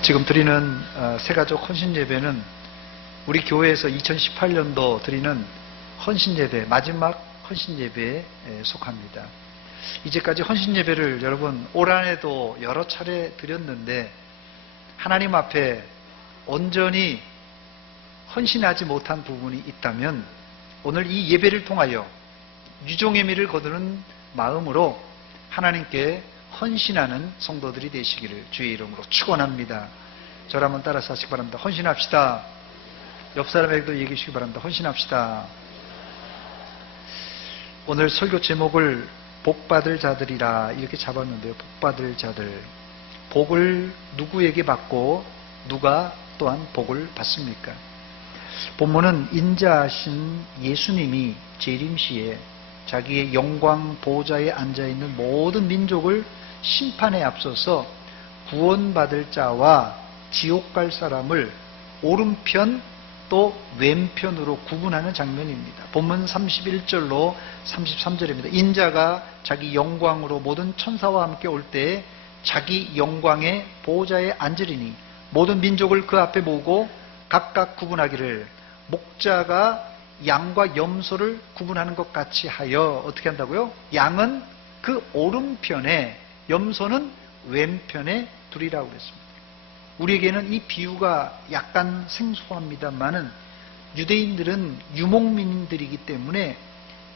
지금 드리는 새가족 헌신예배는 우리 교회에서 2018년도 드리는 헌신예배, 마지막 헌신예배에 속합니다. 이제까지 헌신예배를 여러분 올 한해도 여러 차례 드렸는데 하나님 앞에 온전히 헌신하지 못한 부분이 있다면 오늘 이 예배를 통하여 유종의 미를 거두는 마음으로 하나님께 헌신하는 성도들이 되시기를 주의 이름으로 축원합니다. 저를 한번 따라서 하시기 바랍니다. 헌신합시다. 옆 사람에게도 얘기해 주시기 바랍니다. 헌신합시다. 오늘 설교 제목을 복받을 자들이라 이렇게 잡았는데요. 복받을 자들. 복을 누구에게 받고 누가 또한 복을 받습니까? 본문은 인자하신 예수님이 재림시에 자기의 영광 보좌에 앉아있는 모든 민족을 심판에 앞서서 구원받을 자와 지옥 갈 사람을 오른편 또 왼편으로 구분하는 장면입니다. 본문 31절로 33절입니다. 인자가 자기 영광으로 모든 천사와 함께 올 때 자기 영광의 보좌에 앉으리니 모든 민족을 그 앞에 모으고 각각 구분하기를 목자가 양과 염소를 구분하는 것 같이 하여 어떻게 한다고요? 양은 그 오른편에 염소는 왼편에 두리라고 그랬습니다. 우리에게는 이 비유가 약간 생소합니다만은 유대인들은 유목민들이기 때문에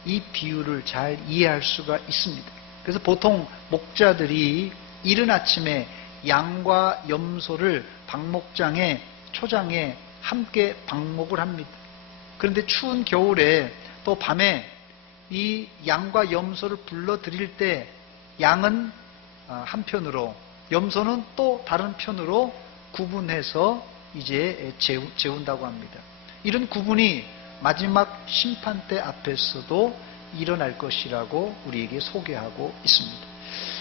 이 비유를 잘 이해할 수가 있습니다. 그래서 보통 목자들이 이른 아침에 양과 염소를 방목장에 초장에 함께 방목을 합니다. 그런데 추운 겨울에 또 밤에 이 양과 염소를 불러드릴 때 양은 한편으로 염소는 또 다른 편으로 구분해서 이제 재운다고 합니다. 이런 구분이 마지막 심판대 앞에서도 일어날 것이라고 우리에게 소개하고 있습니다.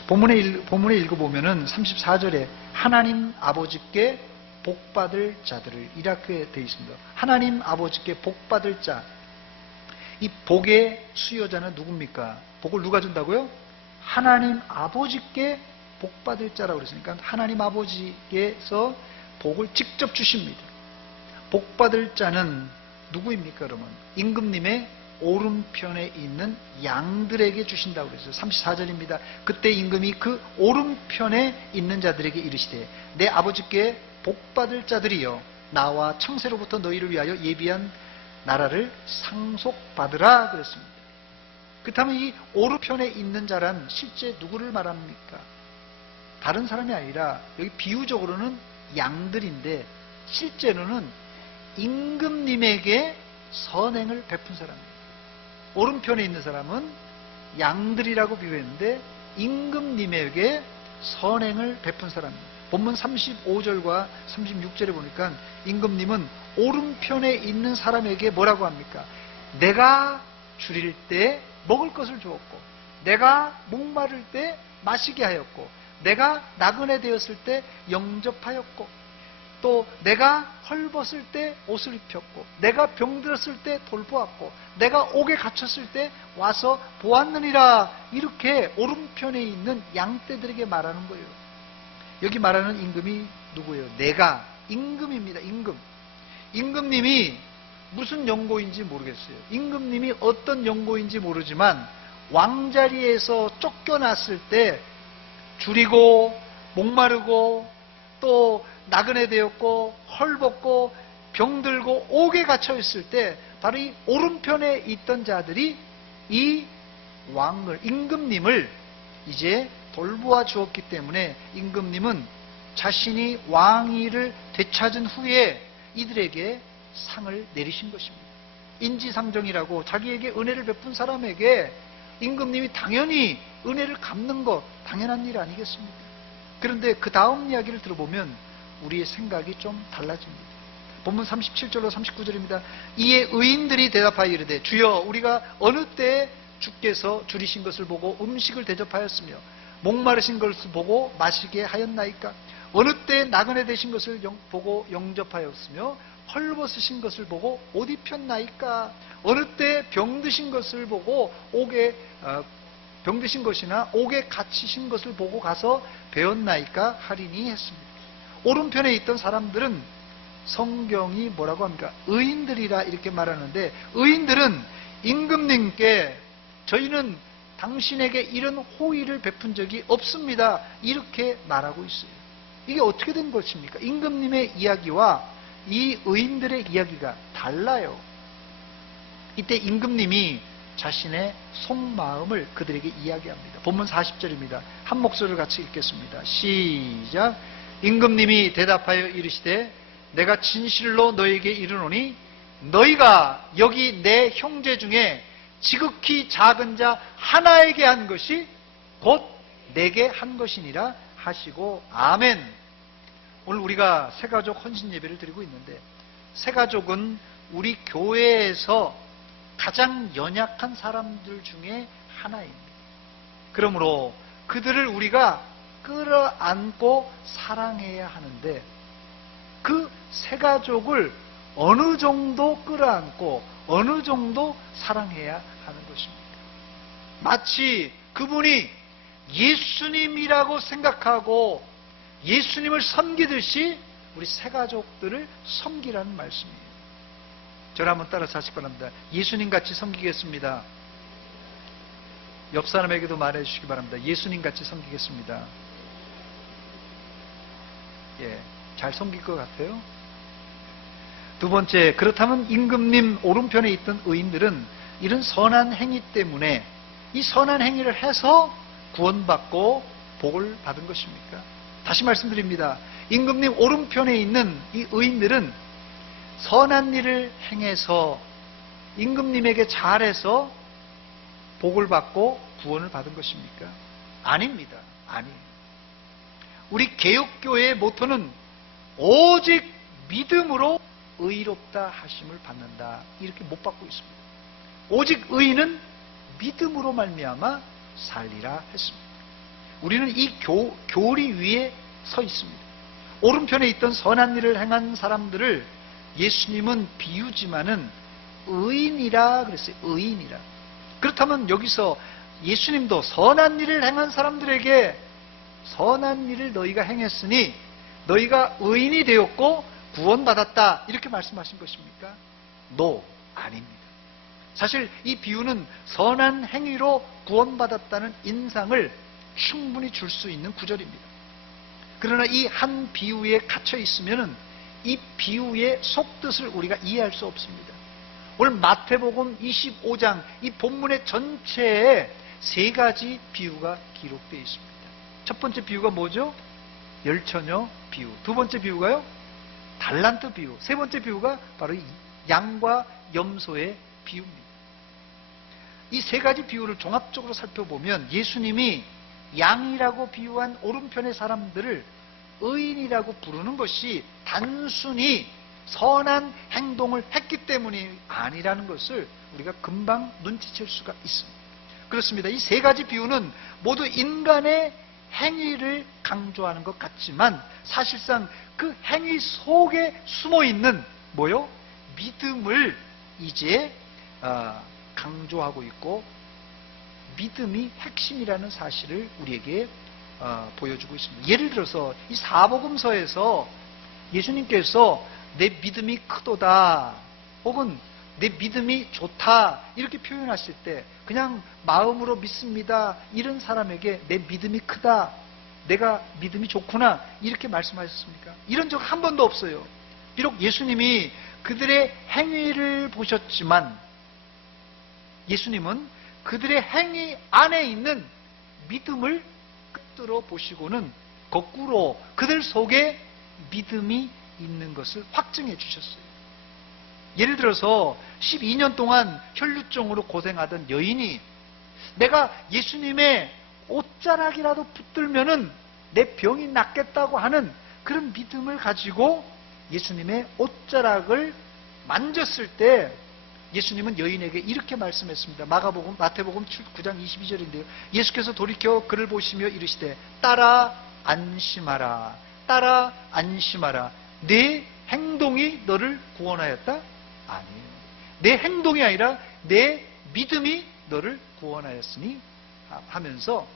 본문에 읽어보면은 34절에 하나님 아버지께 복받을 자들을 이렇게 되어 있습니다. 하나님 아버지께 복받을 자. 이 복의 수요자는 누굽니까? 복을 누가 준다고요? 하나님 아버지께 복받을 자라고 그랬으니까 하나님 아버지께서 복을 직접 주십니다. 복받을 자는 누구입니까? 그러면 임금님의 오른편에 있는 양들에게 주신다고 그랬어요. 34절입니다. 그때 임금이 그 오른편에 있는 자들에게 이르시되 내 아버지께 복받을 자들이여 나와 창세로부터 너희를 위하여 예비한 나라를 상속받으라 그랬습니다. 그렇다면 이 오른편에 있는 자란 실제 누구를 말합니까? 다른 사람이 아니라 여기 비유적으로는 양들인데 실제로는 임금님에게 선행을 베푼 사람입니다. 오른편에 있는 사람은 양들이라고 비유했는데 임금님에게 선행을 베푼 사람입니다. 본문 35절과 36절에 보니까 임금님은 오른편에 있는 사람에게 뭐라고 합니까? 내가 줄일 때 먹을 것을 주었고 내가 목마를 때 마시게 하였고 내가 나그네 되었을 때 영접하였고 또 내가 헐벗을 때 옷을 입혔고 내가 병들었을 때 돌보았고 내가 옥에 갇혔을 때 와서 보았느니라. 이렇게 오른편에 있는 양떼들에게 말하는 거예요. 여기 말하는 임금이 누구예요? 내가 임금입니다. 임금님이 무슨 연고인지 모르겠어요. 임금님이 어떤 연고인지 모르지만 왕자리에서 쫓겨났을 때 줄이고 목마르고 또 나그네 되었고 헐벗고 병들고 옥에 갇혀 있을 때 바로 이 오른편에 있던 자들이 이 왕을 임금님을 이제 돌보아 주었기 때문에 임금님은 자신이 왕위를 되찾은 후에 이들에게 상을 내리신 것입니다. 인지상정이라고 자기에게 은혜를 베푼 사람에게 임금님이 당연히 은혜를 갚는 것 당연한 일 아니겠습니까? 그런데 그 다음 이야기를 들어보면 우리의 생각이 좀 달라집니다. 본문 37절로 39절입니다. 이에 의인들이 대답하여 이르되 주여 우리가 어느 때 주께서 줄이신 것을 보고 음식을 대접하였으며 목마르신 것을 보고 마시게 하였나이까? 어느 때 나그네 되신 것을 보고 영접하였으며 헐벗으신 것을 보고 옷 입혔나이까? 어느 때 병드신 것을 보고 병드신 것이나 옥에 갇히신 것을 보고 가서 배웠나이까? 하리니 했습니다. 오른편에 있던 사람들은 성경이 뭐라고 합니까? 의인들이라 이렇게 말하는데, 의인들은 임금님께 저희는 당신에게 이런 호의를 베푼 적이 없습니다, 이렇게 말하고 있어요. 이게 어떻게 된 것입니까? 임금님의 이야기와 이 의인들의 이야기가 달라요. 이때 임금님이 자신의 속마음을 그들에게 이야기합니다. 본문 40절입니다. 한 목소리를 같이 읽겠습니다. 시작. 임금님이 대답하여 이르시되 내가 진실로 너에게 이르노니 너희가 여기 내 형제 중에 지극히 작은 자 하나에게 한 것이 곧 내게 한 것이니라 하시고 아멘. 오늘 우리가 새가족 헌신 예배를 드리고 있는데, 새가족은 우리 교회에서 가장 연약한 사람들 중에 하나입니다. 그러므로 그들을 우리가 끌어안고 사랑해야 하는데, 그 새가족을 어느 정도 끌어안고 어느 정도 사랑해야 하는 것입니다. 마치 그분이 예수님이라고 생각하고 예수님을 섬기듯이 우리 새가족들을 섬기라는 말씀이에요. 저를 한번 따라서 하시기 바랍니다. 예수님같이 섬기겠습니다. 옆 사람에게도 말해주시기 바랍니다. 예수님같이 섬기겠습니다. 예, 잘 섬길 것 같아요. 두 번째, 그렇다면 임금님 오른편에 있던 의인들은 이런 선한 행위 때문에 이 선한 행위를 해서 구원받고 복을 받은 것입니까? 다시 말씀드립니다. 임금님 오른편에 있는 이 의인들은 선한 일을 행해서 임금님에게 잘해서 복을 받고 구원을 받은 것입니까? 아닙니다. 아니에요. 우리 개혁교회의 모토는 오직 믿음으로 의롭다 하심을 받는다, 이렇게 못 받고 있습니다. 오직 의인은 믿음으로 말미암아 살리라 했습니다. 우리는 이 교리 위에 서 있습니다. 오른편에 있던 선한 일을 행한 사람들을 예수님은 비유지만은 의인이라 그랬어요. 의인이라. 그렇다면 여기서 예수님도 선한 일을 행한 사람들에게 선한 일을 너희가 행했으니 너희가 의인이 되었고 구원받았다, 이렇게 말씀하신 것입니까? No, 아닙니다. 사실 이 비유는 선한 행위로 구원받았다는 인상을 충분히 줄 수 있는 구절입니다. 그러나 이 한 비유에 갇혀 있으면 이 비유의 속뜻을 우리가 이해할 수 없습니다. 오늘 마태복음 25장 이 본문의 전체에 세 가지 비유가 기록되어 있습니다. 첫 번째 비유가 뭐죠? 열처녀 비유. 두 번째 비유가요? 달란트 비유. 세 번째 비유가 바로 양과 염소의 비유입니다. 이 세 가지 비유를 종합적으로 살펴보면 예수님이 양이라고 비유한 오른편의 사람들을 의인이라고 부르는 것이 단순히 선한 행동을 했기 때문이 아니라는 것을 우리가 금방 눈치챌 수가 있습니다. 그렇습니다. 이 세 가지 비유는 모두 인간의 행위를 강조하는 것 같지만 사실상 그 행위 속에 숨어있는 뭐요? 믿음을 이제 강조하고 있고, 믿음이 핵심이라는 사실을 우리에게 보여주고 있습니다. 예를 들어서 이 사복음서에서 예수님께서 내 믿음이 크도다 혹은 내 믿음이 좋다 이렇게 표현하실 때 그냥 마음으로 믿습니다 이런 사람에게 내 믿음이 크다, 내가 믿음이 좋구나 이렇게 말씀하셨습니까? 이런 적 한 번도 없어요. 비록 예수님이 그들의 행위를 보셨지만 예수님은 그들의 행위 안에 있는 믿음을 끝으로 보시고는 거꾸로 그들 속에 믿음이 있는 것을 확증해 주셨어요. 예를 들어서 12년 동안 혈루증으로 고생하던 여인이 내가 예수님의 옷자락이라도 붙들면은 내 병이 낫겠다고 하는 그런 믿음을 가지고 예수님의 옷자락을 만졌을 때 예수님은 여인에게 이렇게 말씀했습니다. 마태복음 9장 22절인데요. 예수께서 돌이켜 그를 보시며 이르시되 따라 안심하라. 따라 안심하라. 내 행동이 너를 구원하였다? 아니에요. 내 행동이 아니라 내 믿음이 너를 구원하였으니 하면서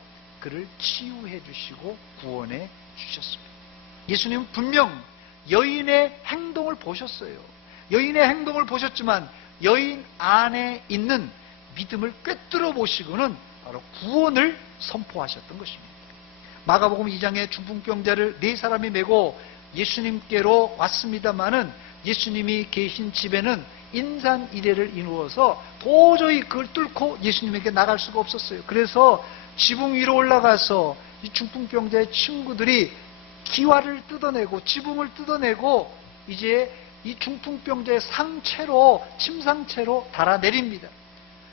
그를 치유해 주시고 구원해 주셨습니다. 예수님은 분명 여인의 행동을 보셨어요. 여인의 행동을 보셨지만 여인 안에 있는 믿음을 꿰뚫어 보시고는 바로 구원을 선포하셨던 것입니다. 마가복음 2장에 중풍병자를 4사람이 메고 예수님께로 왔습니다마는 예수님이 계신 집에는 인산 이례를 이루어서 도저히 그걸 뚫고 예수님에게 나갈 수가 없었어요. 그래서 지붕 위로 올라가서 이 중풍병자의 친구들이 기와를 뜯어내고 지붕을 뜯어내고 이제 이 중풍병자의 상체로 침상체로 달아내립니다.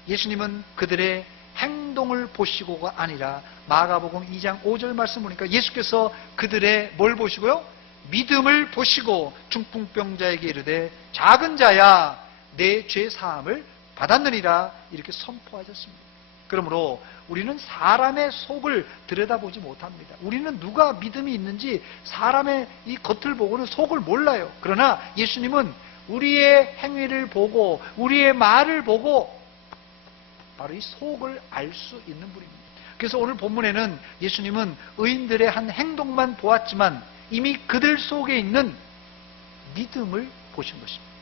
예수님은 그들의 행동을 보시고가 아니라 마가복음 2장 5절 말씀 보니까 예수께서 그들의 뭘 보시고요? 믿음을 보시고 중풍병자에게 이르되 작은 자야 내 죄 사함을 받았느니라 이렇게 선포하셨습니다. 그러므로 우리는 사람의 속을 들여다보지 못합니다. 우리는 누가 믿음이 있는지 사람의 이 겉을 보고는 속을 몰라요. 그러나 예수님은 우리의 행위를 보고 우리의 말을 보고 바로 이 속을 알 수 있는 분입니다. 그래서 오늘 본문에는 예수님은 의인들의 한 행동만 보았지만 이미 그들 속에 있는 믿음을 보신 것입니다.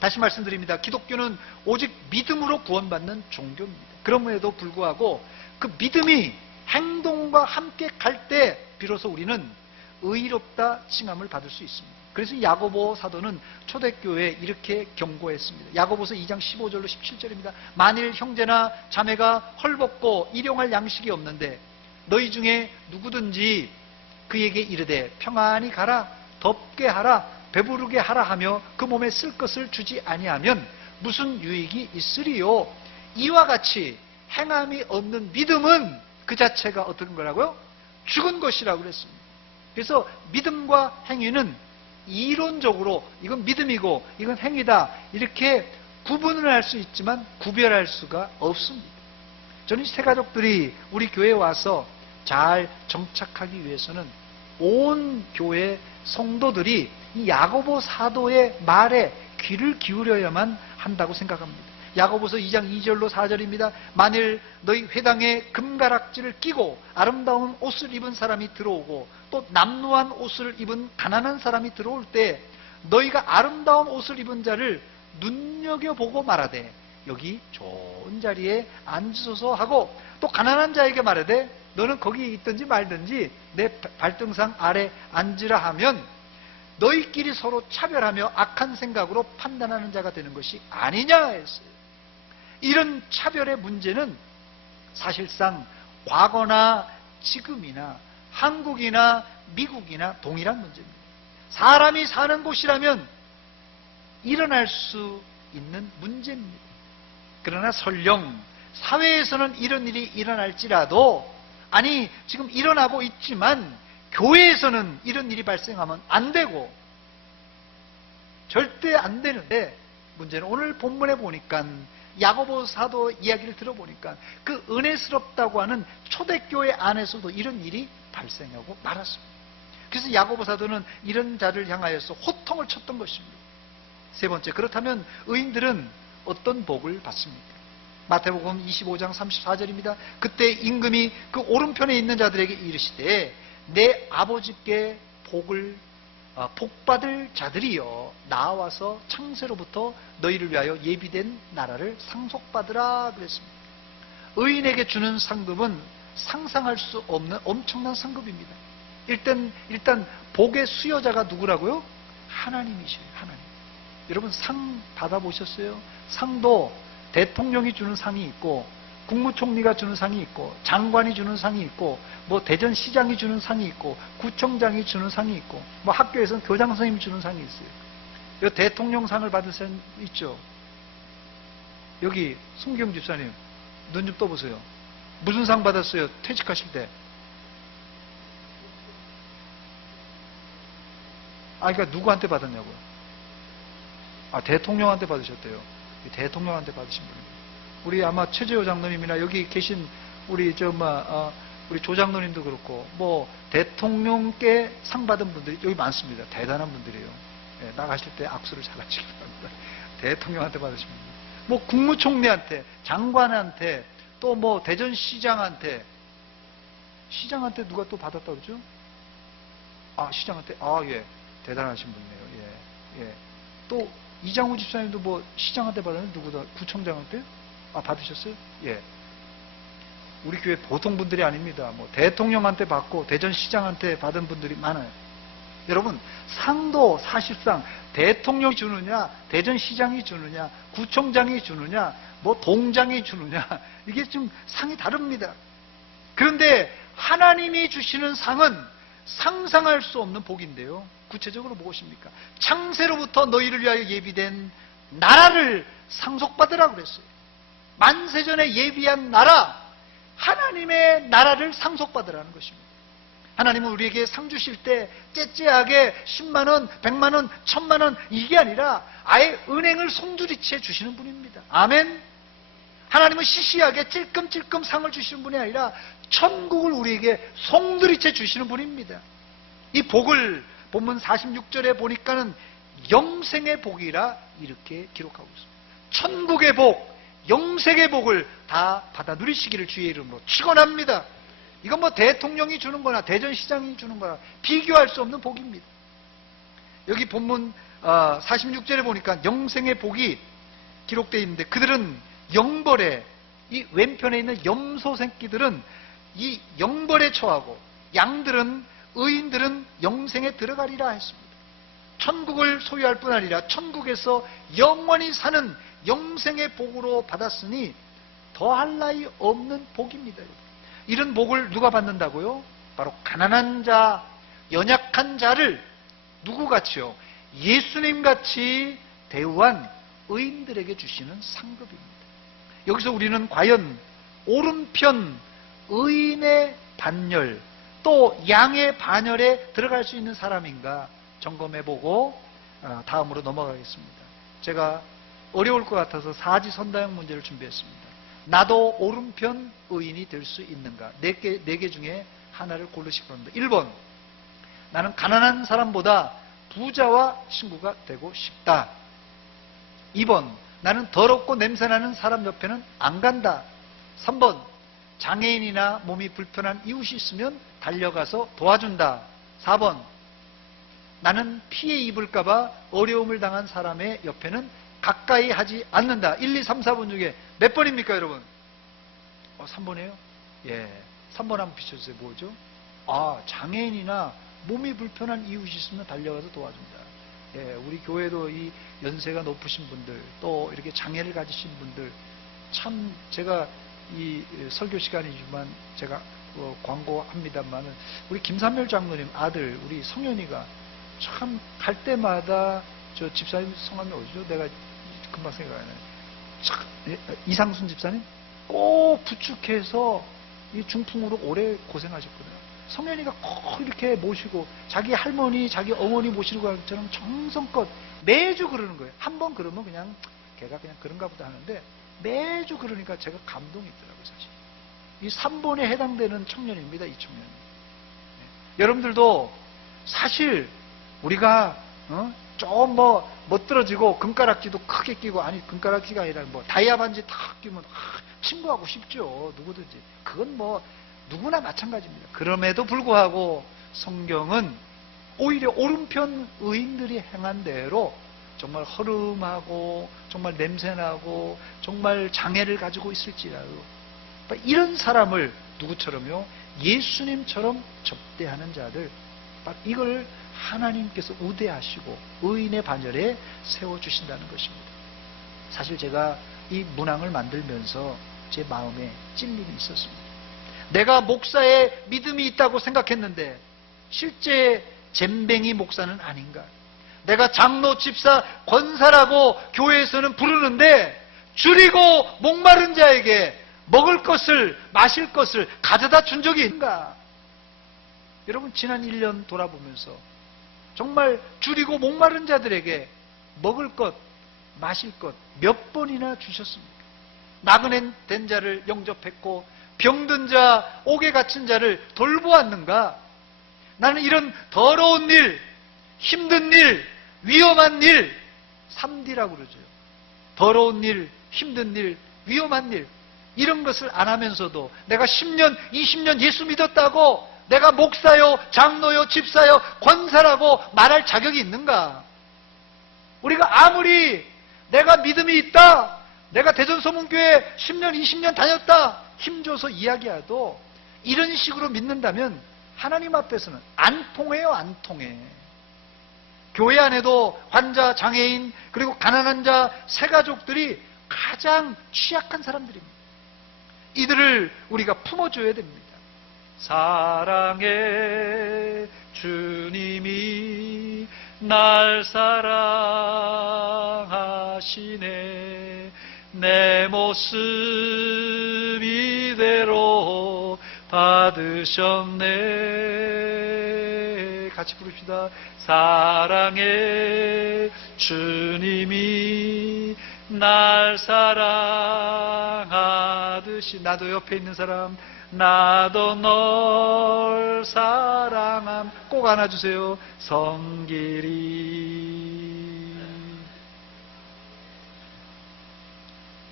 다시 말씀드립니다. 기독교는 오직 믿음으로 구원받는 종교입니다. 그럼에도 불구하고 그 믿음이 행동과 함께 갈 때 비로소 우리는 의롭다 칭함을 받을 수 있습니다. 그래서 야고보 사도는 초대교회에 이렇게 경고했습니다. 야고보서 2장 15절로 17절입니다. 만일 형제나 자매가 헐벗고 일용할 양식이 없는데 너희 중에 누구든지 그에게 이르되 평안히 가라 덥게 하라 배부르게 하라 하며 그 몸에 쓸 것을 주지 아니하면 무슨 유익이 있으리요. 이와 같이 행함이 없는 믿음은 그 자체가 어떤 거라고요? 죽은 것이라고 그랬습니다. 그래서 믿음과 행위는 이론적으로 이건 믿음이고 이건 행위다 이렇게 구분을 할 수 있지만 구별할 수가 없습니다. 저는 이 세 가족들이 우리 교회에 와서 잘 정착하기 위해서는 온 교회 성도들이 이 야고보 사도의 말에 귀를 기울여야만 한다고 생각합니다. 야고보서 2장 2절로 4절입니다. 만일 너희 회당에 금가락지를 끼고 아름다운 옷을 입은 사람이 들어오고 또 남루한 옷을 입은 가난한 사람이 들어올 때 너희가 아름다운 옷을 입은 자를 눈여겨보고 말하되 여기 좋은 자리에 앉으소서 하고 또 가난한 자에게 말하되 너는 거기 있든지 말든지 내 발등상 아래 앉으라 하면 너희끼리 서로 차별하며 악한 생각으로 판단하는 자가 되는 것이 아니냐 했어요. 이런 차별의 문제는 사실상 과거나 지금이나 한국이나 미국이나 동일한 문제입니다. 사람이 사는 곳이라면 일어날 수 있는 문제입니다. 그러나 설령 사회에서는 이런 일이 일어날지라도 아니 지금 일어나고 있지만 교회에서는 이런 일이 발생하면 안 되고 절대 안 되는데 문제는 오늘 본문에 보니까 야고보 사도 이야기를 들어보니까 그 은혜스럽다고 하는 초대교회 안에서도 이런 일이 발생하고 말았습니다. 그래서 야고보 사도는 이런 자를 향하여서 호통을 쳤던 것입니다. 세 번째, 그렇다면 의인들은 어떤 복을 받습니까? 마태복음 25장 34절입니다. 그때 임금이 그 오른편에 있는 자들에게 이르시되 내 아버지께 복받을 자들이여 나와서 창세로부터 너희를 위하여 예비된 나라를 상속받으라 그랬습니다. 의인에게 주는 상급은 상상할 수 없는 엄청난 상급입니다. 일단 복의 수여자가 누구라고요? 하나님이셔요. 하나님. 여러분 상 받아보셨어요? 상도 대통령이 주는 상이 있고 국무총리가 주는 상이 있고 장관이 주는 상이 있고 뭐 대전시장이 주는 상이 있고 구청장이 주는 상이 있고 뭐 학교에서는 교장 선생님이 주는 상이 있어요. 여기 대통령상을 받은 사람 있죠. 여기 송경 집사님 눈 좀 떠보세요. 무슨 상 받았어요? 퇴직하실 때. 그러니까 누구한테 받았냐고요? 대통령한테 받으셨대요. 대통령한테 받으신 분입니다. 우리 아마 최재호 장로님이나 여기 계신 우리 우리 조 장로님도 그렇고 뭐 대통령께 상 받은 분들이 여기 많습니다. 대단한 분들이에요. 네, 나가실 때 악수를 잘 하시기 바랍니다. 대통령한테 받으신 분들. 뭐 국무총리한테, 장관한테, 또 뭐 대전시장한테 누가 또 받았다고 그러죠? 시장한테, 예, 대단하신 분이에요. 예. 또 이장우 집사님도 뭐 시장한테 받았는데 누구다? 구청장한테? 받으셨어요? 예. 우리 교회 보통 분들이 아닙니다. 뭐 대통령한테 받고 대전시장한테 받은 분들이 많아요. 여러분, 상도 사실상 대통령이 주느냐, 대전시장이 주느냐, 구청장이 주느냐, 뭐 동장이 주느냐, 이게 좀 상이 다릅니다. 그런데 하나님이 주시는 상은 상상할 수 없는 복인데요. 구체적으로 무엇입니까? 창세로부터 너희를 위하여 예비된 나라를 상속받으라고 그랬어요. 만세전에 예비한 나라, 하나님의 나라를 상속받으라는 것입니다. 하나님은 우리에게 상 주실 때 째째하게 10만원, 100만원, 1000만원 이게 아니라 아예 은행을 송두리째 주시는 분입니다. 아멘. 하나님은 시시하게 찔끔찔끔 상을 주시는 분이 아니라 천국을 우리에게 송두리째 주시는 분입니다. 이 복을 본문 46절에 보니까는 영생의 복이라 이렇게 기록하고 있습니다. 천국의 복, 영생의 복을 다 받아 누리시기를 주의 이름으로 축원합니다. 이건 뭐 대통령이 주는 거나 대전시장이 주는 거나 비교할 수 없는 복입니다. 여기 본문 46절에 보니까 영생의 복이 기록되어 있는데, 그들은 영벌에, 이 왼편에 있는 염소 새끼들은 이 영벌에 처하고 양들은, 의인들은 영생에 들어가리라 했습니다. 천국을 소유할 뿐 아니라 천국에서 영원히 사는 영생의 복으로 받았으니 더할 나위 없는 복입니다. 이런 복을 누가 받는다고요? 바로 가난한 자, 연약한 자를 누구같이요? 예수님같이 대우한 의인들에게 주시는 상급입니다. 여기서 우리는 과연 오른편 의인의 반열, 또 양의 반열에 들어갈 수 있는 사람인가 점검해보고 다음으로 넘어가겠습니다. 제가 어려울 것 같아서 사지선다형 문제를 준비했습니다. 나도 오른편 의인이 될 수 있는가? 네 개 중에 하나를 고르시기 바랍니다. 1번, 나는 가난한 사람보다 부자와 친구가 되고 싶다. 2번, 나는 더럽고 냄새나는 사람 옆에는 안 간다. 3번, 장애인이나 몸이 불편한 이웃이 있으면 달려가서 도와준다. 4번, 나는 피해 입을까봐 어려움을 당한 사람의 옆에는 가까이 하지 않는다. 1, 2, 3, 4번 중에 몇 번입니까, 여러분? 3번이에요? 예. 3번 한번 비춰주세요. 뭐죠? 장애인이나 몸이 불편한 이웃이 있으면 달려가서 도와준다. 예. 우리 교회도 이 연세가 높으신 분들, 또 이렇게 장애를 가지신 분들, 참 제가 이 설교 시간이지만 제가 광고합니다만은 우리 김삼열 장로님 아들 우리 성현이가 참 갈 때마다 저 집사님 성함이 어디죠? 내가 금방 생각이 안 나요. 이상순 집사님 꼭 부축해서 이 중풍으로 오래 고생하셨거든요. 성현이가 꼭 이렇게 모시고 자기 할머니, 자기 어머니 모시는 것처럼 정성껏 매주 그러는 거예요. 한 번 그러면 그냥 걔가 그냥 그런가 보다 하는데 매주 그러니까 제가 감동이 있더라고요, 사실. 이 3번에 해당되는 청년입니다, 이 청년이. 네. 여러분들도 사실 우리가 좀 멋들어지고 금가락지도 크게 끼고, 아니 금가락지가 아니라 뭐 다이아 반지 탁 끼면 친구하고 싶죠, 누구든지. 그건 뭐 누구나 마찬가지입니다. 그럼에도 불구하고 성경은 오히려 오른편 의인들이 행한 대로 정말 허름하고 정말 냄새나고 정말 장애를 가지고 있을지라도 이런 사람을 누구처럼요? 예수님처럼 접대하는 자들, 이걸 하나님께서 우대하시고 의인의 반열에 세워주신다는 것입니다. 사실 제가 이 문항을 만들면서 제 마음에 찔림이 있었습니다. 내가 목사의 믿음이 있다고 생각했는데 실제 잼뱅이 목사는 아닌가? 내가 장로, 집사, 권사라고 교회에서는 부르는데 줄이고 목마른 자에게 먹을 것을, 마실 것을 가져다 준 적이 있는가? 여러분, 지난 1년 돌아보면서 정말 줄이고 목마른 자들에게 먹을 것, 마실 것 몇 번이나 주셨습니까? 나그네 된 자를 영접했고 병든 자, 옥에 갇힌 자를 돌보았는가? 나는 이런 더러운 일, 힘든 일, 위험한 일, 3D라고 그러죠. 더러운 일, 힘든 일, 위험한 일, 이런 것을 안 하면서도 내가 10년, 20년 예수 믿었다고 내가 목사요, 장로요, 집사요, 권사라고 말할 자격이 있는가? 우리가 아무리 내가 믿음이 있다, 내가 대전소문교회 10년, 20년 다녔다 힘줘서 이야기해도 이런 식으로 믿는다면 하나님 앞에서는 안 통해요. 안 통해. 교회 안에도 환자, 장애인, 그리고 가난한 자, 새가족들이 가장 취약한 사람들입니다. 이들을 우리가 품어줘야 됩니다. 사랑해 주님이 날 사랑하시네. 내 모습 이대로 받으셨네. 같이 부릅시다. 사랑해 주님이 날 사랑하듯이. 나도 옆에 있는 사람, 나도 널 사랑함 꼭 안아주세요. 성길이.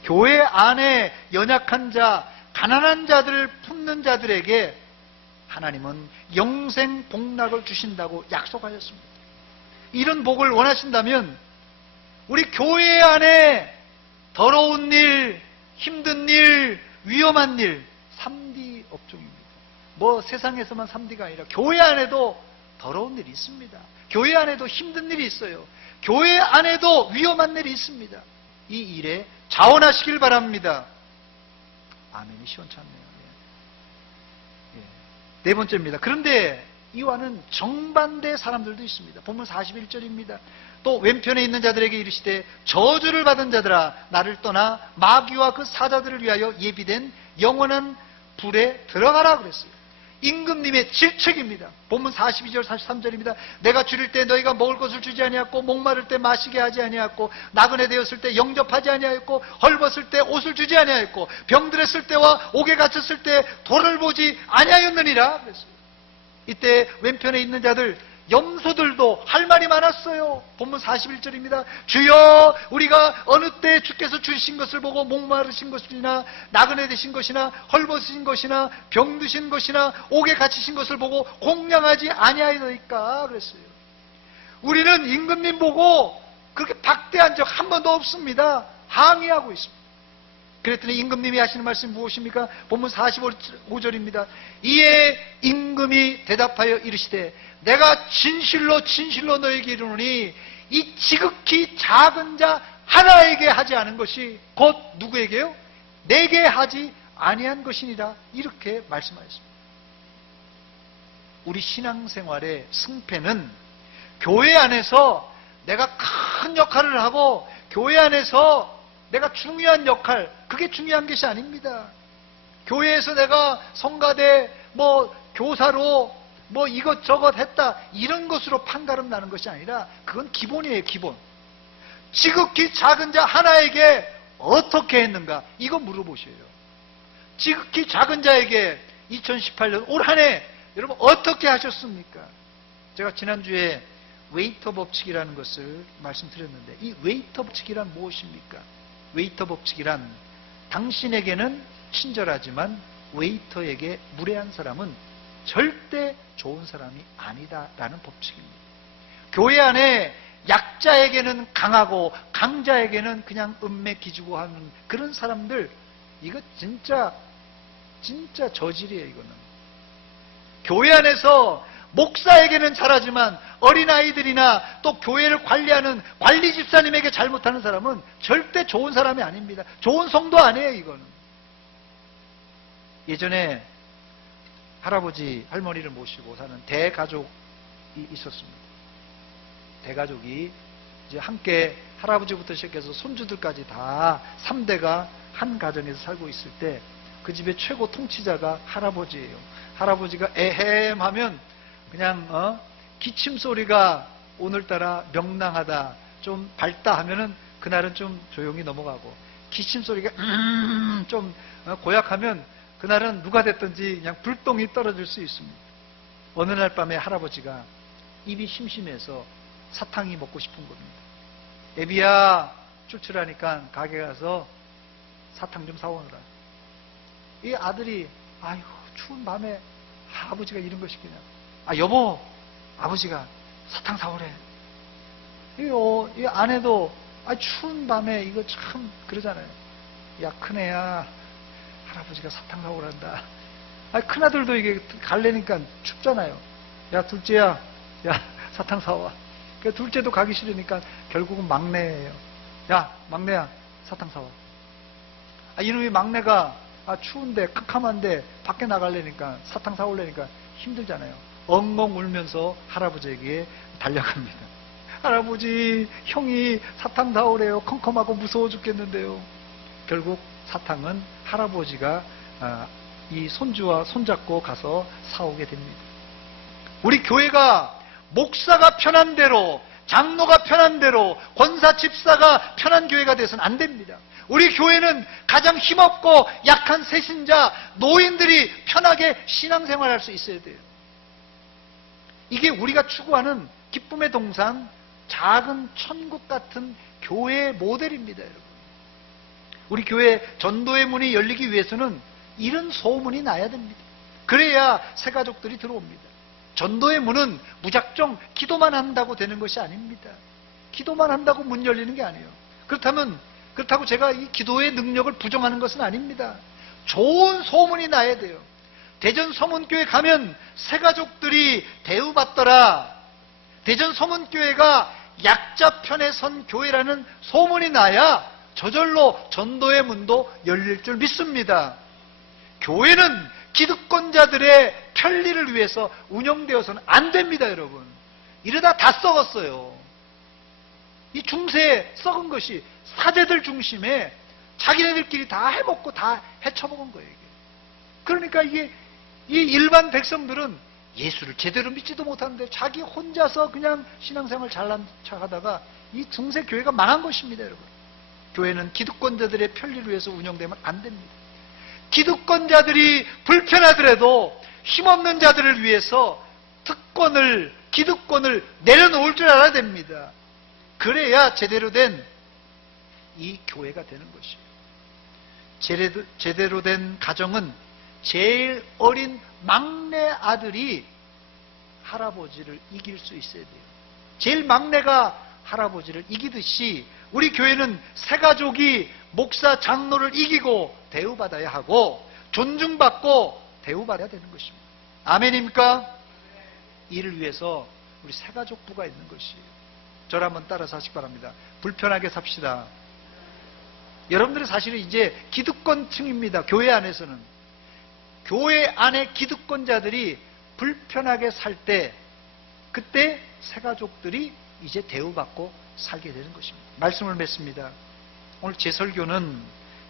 교회 안에 연약한 자, 가난한 자들을 품는 자들에게 하나님은 영생 복락을 주신다고 약속하셨습니다. 이런 복을 원하신다면 우리 교회 안에 더러운 일, 힘든 일, 위험한 일, 3D 업종입니다. 뭐 세상에서만 3D가 아니라 교회 안에도 더러운 일이 있습니다. 교회 안에도 힘든 일이 있어요. 교회 안에도 위험한 일이 있습니다. 이 일에 자원하시길 바랍니다. 아멘이 시원찮네요. 네 번째입니다. 그런데 이와는 정반대 사람들도 있습니다. 본문 41절입니다. 또 왼편에 있는 자들에게 이르시되 저주를 받은 자들아 나를 떠나 마귀와 그 사자들을 위하여 예비된 영원한 불에 들어가라 그랬어요. 임금님의 질책입니다. 본문 42절 43절입니다. 내가 줄일 때 너희가 먹을 것을 주지 아니하였고 목마를 때 마시게 하지 아니하였고 나그네 되었을 때 영접하지 아니하였고 헐벗을 때 옷을 주지 아니하였고 병들었을 때와 옥에 갇혔을 때 돌을 보지 아니하였느니라 그랬어요. 이때 왼편에 있는 자들 염소들도 할 말이 많았어요. 본문 41절입니다. 주여 우리가 어느 때 주께서 주신 것을 보고 목마르신 것이나 나그네 되신 것이나 헐벗으신 것이나 병드신 것이나 옥에 갇히신 것을 보고 공양하지 아니하였나이까 그랬어요. 우리는 임금님 보고 그렇게 박대한 적 한 번도 없습니다. 항의하고 있습니다. 그랬더니 임금님이 하시는 말씀이 무엇입니까? 본문 45절입니다. 이에 임금이 대답하여 이르시되 내가 진실로 진실로 너에게 이르노니 이 지극히 작은 자 하나에게 하지 않은 것이 곧 누구에게요? 내게 하지 아니한 것이니라 이렇게 말씀하셨습니다. 우리 신앙생활의 승패는 교회 안에서 내가 큰 역할을 하고 교회 안에서 내가 중요한 역할, 그게 중요한 것이 아닙니다. 교회에서 내가 성가대, 교사로 이것저것 했다, 이런 것으로 판가름 나는 것이 아니라 그건 기본이에요, 기본. 지극히 작은 자 하나에게 어떻게 했는가, 이거 물어보셔요. 지극히 작은 자에게 2018년 올 한 해 여러분 어떻게 하셨습니까? 제가 지난주에 웨이터 법칙이라는 것을 말씀드렸는데 이 웨이터 법칙이란 무엇입니까? 웨이터 법칙이란 당신에게는 친절하지만 웨이터에게 무례한 사람은 절대 좋은 사람이 아니다라는 법칙입니다. 교회 안에 약자에게는 강하고 강자에게는 그냥 은매 기주고 하는 그런 사람들, 이거 진짜 저질이에요. 이거는 교회 안에서 목사에게는 잘하지만 어린아이들이나 또 교회를 관리하는 관리 집사님에게 잘못하는 사람은 절대 좋은 사람이 아닙니다. 좋은 성도 아니에요. 이거는. 예전에 할아버지 할머니를 모시고 사는 대가족이 있었습니다. 대가족이 이제 함께 할아버지부터 시작해서 손주들까지 다 3대가 한 가정에서 살고 있을 때 그 집의 최고 통치자가 할아버지예요. 할아버지가 에헴 하면 그냥 기침 소리가 오늘따라 명랑하다, 좀 밝다 하면은 그날은 좀 조용히 넘어가고, 기침 소리가 좀 고약하면 그날은 누가 됐든지 그냥 불똥이 떨어질 수 있습니다. 어느 날 밤에 할아버지가 입이 심심해서 사탕이 먹고 싶은 겁니다. 애비야, 출출하니까 가게 가서 사탕 좀 사오느라. 이 아들이 아이고 추운 밤에 아버지가 이런 것이 그냥. 여보, 아버지가 사탕 사오래. 이 아내도 추운 밤에 이거 참 그러잖아요. 야, 큰애야, 할아버지가 사탕 사오란다. 큰아들도 이게 갈래니까 춥잖아요. 야, 둘째야, 야, 사탕 사와. 둘째도 가기 싫으니까 결국은 막내예요. 야, 막내야, 사탕 사와. 이놈이 막내가 추운데 캄캄한데 밖에 나가려니까 사탕 사오려니까 힘들잖아요. 엉엉 울면서 할아버지에게 달려갑니다. 할아버지, 형이 사탕 사오래요. 컴컴하고 무서워 죽겠는데요. 결국 사탕은 할아버지가 이 손주와 손잡고 가서 사오게 됩니다. 우리 교회가 목사가 편한 대로, 장로가 편한 대로, 권사 집사가 편한 교회가 돼서는 안 됩니다. 우리 교회는 가장 힘없고 약한 세신자, 노인들이 편하게 신앙생활할 수 있어야 돼요. 이게 우리가 추구하는 기쁨의 동산, 작은 천국 같은 교회의 모델입니다, 여러분. 우리 교회 전도의 문이 열리기 위해서는 이런 소문이 나야 됩니다. 그래야 새가족들이 들어옵니다. 전도의 문은 무작정 기도만 한다고 되는 것이 아닙니다. 기도만 한다고 문 열리는 게 아니에요. 그렇다고 제가 이 기도의 능력을 부정하는 것은 아닙니다. 좋은 소문이 나야 돼요. 대전 서문교회 가면 새가족들이 대우받더라. 대전 서문교회가 약자 편에 선 교회라는 소문이 나야 저절로 전도의 문도 열릴 줄 믿습니다. 교회는 기득권자들의 편리를 위해서 운영되어서는 안 됩니다, 여러분. 이러다 다 썩었어요. 이 중세 썩은 것이 사제들 중심에 자기네들끼리 다 해먹고 다 헤쳐먹은 거예요, 이게. 그러니까 이 일반 백성들은 예수를 제대로 믿지도 못하는데 자기 혼자서 그냥 신앙생활 잘난 척하다가 이 중세 교회가 망한 것입니다, 여러분. 교회는 기득권자들의 편리를 위해서 운영되면 안 됩니다. 기득권자들이 불편하더라도 힘없는 자들을 위해서 기득권을 내려놓을 줄 알아야 됩니다. 그래야 제대로 된 이 교회가 되는 것이에요. 제대로 된 가정은 제일 어린 막내 아들이 할아버지를 이길 수 있어야 돼요. 제일 막내가 할아버지를 이기듯이 우리 교회는 새가족이 목사, 장로를 이기고 대우받아야 하고 존중받고 대우받아야 되는 것입니다. 아멘입니까? 이를 위해서 우리 새가족부가 있는 것이에요. 저를 한번 따라서 하시기 바랍니다. 불편하게 삽시다. 여러분들이 사실은 이제 기득권층입니다. 교회 안에서는. 교회 안에 기득권자들이 불편하게 살 때, 그때 새가족들이 이제 대우받고 살게 되는 것입니다. 말씀을 맺습니다. 오늘 제 설교는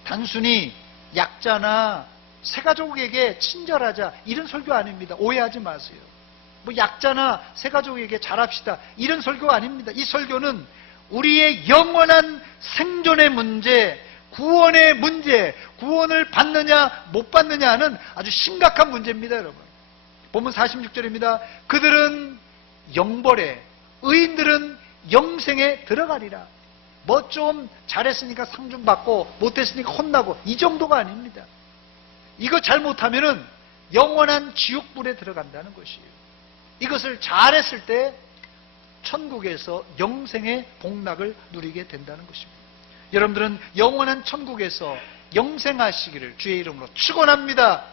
단순히 약자나 새가족에게 친절하자 이런 설교 아닙니다. 오해하지 마세요. 약자나 새가족에게 잘합시다 이런 설교가 아닙니다. 이 설교는 우리의 영원한 생존의 문제, 구원의 문제, 구원을 받느냐 못 받느냐 하는 아주 심각한 문제입니다, 여러분. 본문 46절입니다. 그들은 영벌에, 의인들은 영생에 들어가리라. 뭐 좀 잘했으니까 상 좀 받고 못했으니까 혼나고 이 정도가 아닙니다. 이거 잘못하면은 영원한 지옥불에 들어간다는 것이에요. 이것을 잘했을 때 천국에서 영생의 복락을 누리게 된다는 것입니다. 여러분들은 영원한 천국에서 영생하시기를 주의 이름으로 축원합니다.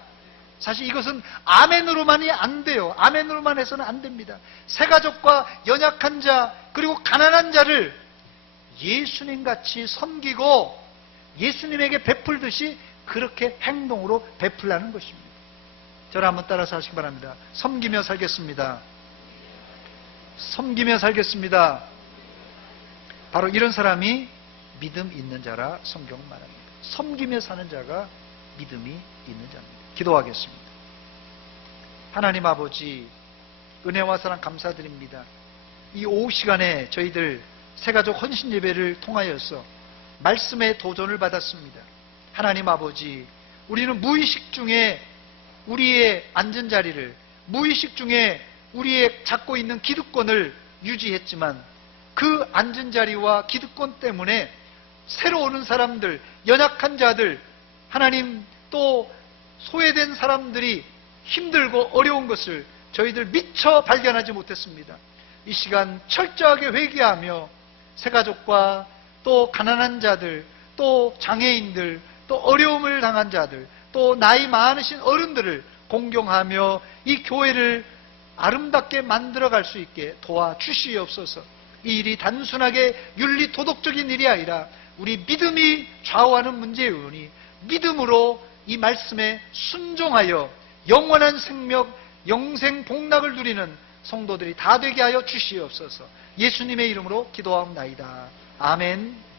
사실 이것은 아멘으로만이 안 돼요. 아멘으로만 해서는 안 됩니다. 새가족과 연약한 자 그리고 가난한 자를 예수님같이 섬기고 예수님에게 베풀듯이 그렇게 행동으로 베풀라는 것입니다. 저를 한번 따라서 하시기 바랍니다. 섬기며 살겠습니다. 섬기며 살겠습니다. 바로 이런 사람이 믿음 있는 자라 성경은 말합니다. 섬기며 사는 자가 믿음이 있는 자입니다. 기도하겠습니다. 하나님 아버지, 은혜와 사랑 감사드립니다. 이 오후 시간에 저희들 새가족 헌신 예배를 통하여서 말씀의 도전을 받았습니다. 하나님 아버지, 우리는 무의식 중에 우리의 앉은 자리를, 무의식 중에 우리의 잡고 있는 기득권을 유지했지만 그 앉은 자리와 기득권 때문에 새로 오는 사람들, 연약한 자들, 하나님 또 소외된 사람들이 힘들고 어려운 것을 저희들 미처 발견하지 못했습니다. 이 시간 철저하게 회개하며 새가족과 또 가난한 자들, 또 장애인들, 또 어려움을 당한 자들, 또 나이 많으신 어른들을 공경하며 이 교회를 아름답게 만들어갈 수 있게 도와주시옵소서. 이 일이 단순하게 윤리 도덕적인 일이 아니라 우리 믿음이 좌우하는 문제이오니 믿음으로 이 말씀에 순종하여 영원한 생명, 영생 복락을 누리는 성도들이 다 되게 하여 주시옵소서. 예수님의 이름으로 기도하옵나이다. 아멘.